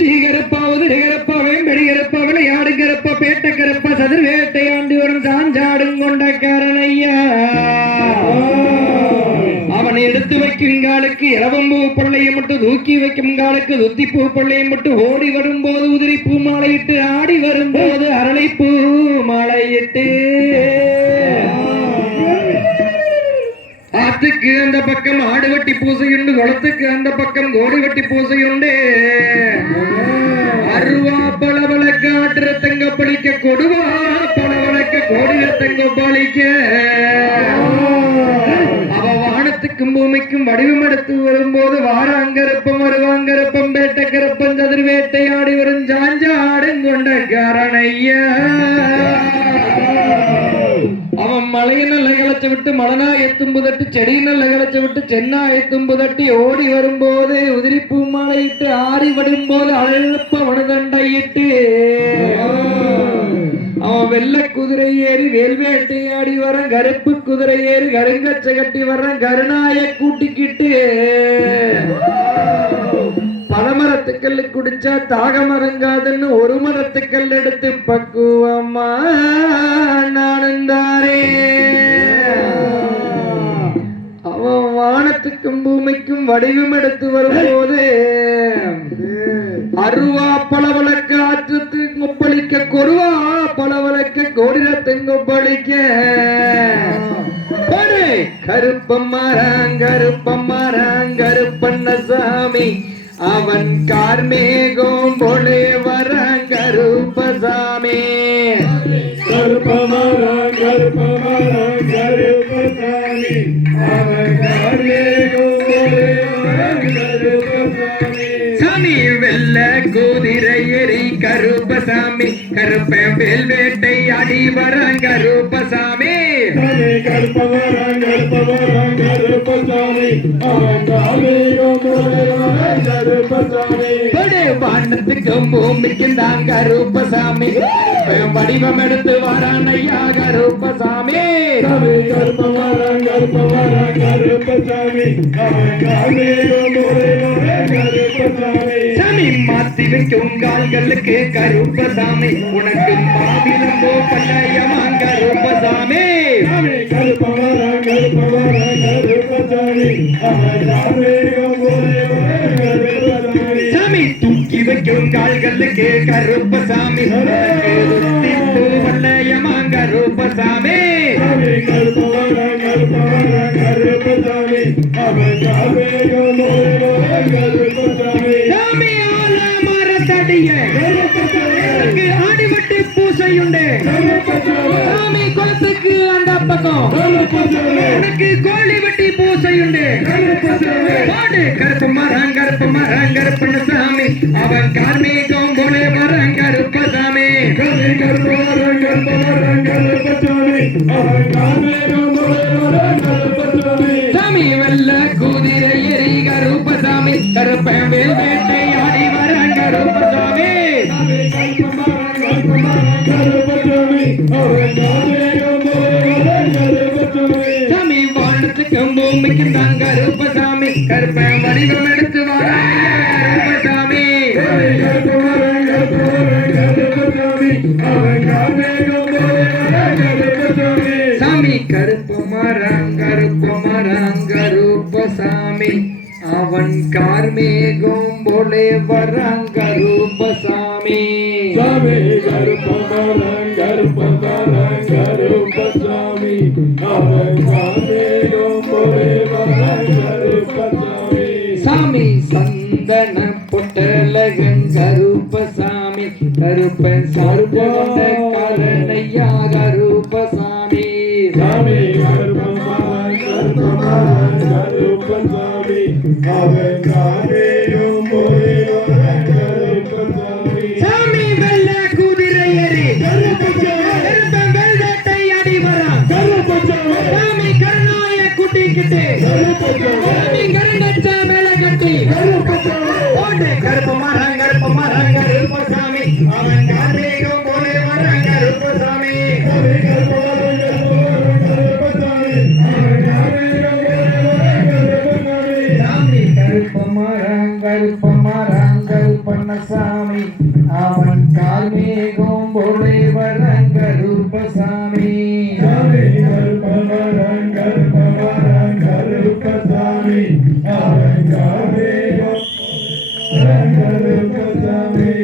உச்சி கருப்பா உதிரி கருப்பா வேம்படி கருப்பா விளையாடு கருப்பா பேட்ட கருப்பா சதுர் வேட்டையாண்டு வரும் சாஞ்சாடும் கொண்டக்காரன் ஐயா அவன் எடுத்து வைக்கும் காலுக்கு இளவம்பூ பள்ளையை மட்டும் தூக்கி வைக்கும் காலுக்கு துத்திப்பூ பள்ளையை மட்டும் ஓடி வரும்போது உதிரி பூ மாலையிட்டு ஆடி வரும்போது அரளிப்பூ மாலையிட்டு ஆத்துக்கு அந்த பக்கம் ஆடுவட்டி பூசையுண்டு குளத்துக்கு அந்த பக்கம் கோடிவட்டி பூசையுண்டு அருவா பளவளக்க ஆட்டுற தங்க பழிக்க கொடுவா பளவளக்க கோடிய தங்க பழிக்க அவ வானத்துக்கும் பூமிக்கும் வடிவம் எடுத்து வரும்போது வாராங்கரப்பம் வருவாங்கரப்பம் வேட்டக்கரப்பம் சதுர் வேட்டையாடி வரும் சாஞ்சாடும் கொண்ட காரணையா அவன் மலையின் லகலச்ச விட்டு மலனா எத்தும்பு தட்டு செடியின் லகலச்ச விட்டு சென்னா எத்தும்பு தட்டி ஓடி வரும்போது உதிரி பூ மாலையிட்டு ஆடி வரும்போது அழகப்ப வனதண்டையிட்டு அவன் வெள்ளை குதிரை ஏறி வேல்வேட்டையாடி வரான் கருப்பு குதிரை ஏறி கருங்கச்ச கட்டி வர்றான் கருணாய கூட்டிக்கிட்டு பழமரத்துக்கல் குடிச்சா தாகம் அரங்காதுன்னு ஒரு மரத்துக்கல் எடுத்து பக்குவம்மா நானந்தாரே அவன் வானத்துக்கும் பூமிக்கும் வடிவம் எடுத்து வரும்போது அருவா பளவளக்க ஆற்றத்து கொப்பளிக்க கொருவா பளவளக்க கோடிரத்தெங்கொப்பளிக்க கருப்பண்ணசாமி அவன் கார்மேகம் போலே வரங்கருப்பசாமி சாமி வெள்ள குதிரை எரி கருப்பசாமி கருப்ப வேல் வேட்டை அடி வரங்கருப்பசாமி வானத்துக்கும் பூமிக்கும் தான் கருப்பசாமி வடிவம் எடுத்து வரான் ஐயா கருப்பசாமி சாமி மாத்தி வைக்கும் கால்களுக்கு கருப்பசாமி உனக்கு மாவிலம்போ பல்லயமா கருப்பசாமி சாமி தூக்கி வைக்கும் கால்களுக்கு கருப்பசாமி வல்லயமா கருப்பசாமி சாமி ஆலமரத்தடிய ஆடிவட்டு பூசையுண்டு சாமி குளத்துக்கு அந்த பக்கம் உனக்கு கோழி வெட்டி பூசையுண்டு கருப்பண்ண சாமி அவன் கார்மீகம் போலே வரங்கருப்பசாமி சாமி வெள்ள குதிரை எரி கருப்பசாமி கருப்பன் வேல் வேட்டை ஆடி வரங்கருப்பசாமி சாமி வானத்துக்கும் பூமிக்கும் தான் கருப்பசாமி கருப்பன் வடிவம் எடுத்து வரங்கருப்பசாமி சாமி கருப்பசாமி அவன் கார்மேகம் போலே வரங்கருப்பசாமி சாமி கருப்பசாமி அவன் கார்மேகம் போலே வரங்கருப்பசாமி சாமி சந்தன பொட்டலகன் கருப்பசாமி கருப்பன் சார்போட கரணையா கருப்பசாமி சாமி கருப்பசாமி அவன் கார்மேகம் போலே வரங்கருப்பசாமி சாமி வெள்ள குதிரை ஏறி கருப்பன் வேல் வேட்டை அடி வரான் சாமி கருணாய கூட்டிக்கிட்டு சாமி கருணச்ச மேல கட்டி கருப்பசாமி அவன் கார்மேகம் போலே வரங்கருப்பசாமி சாமி சாமி அவன் கால்மேகம் போலே கருப்பசாமி கருப்பசாமி அவன் கால்மேகம் கருப்பசாமி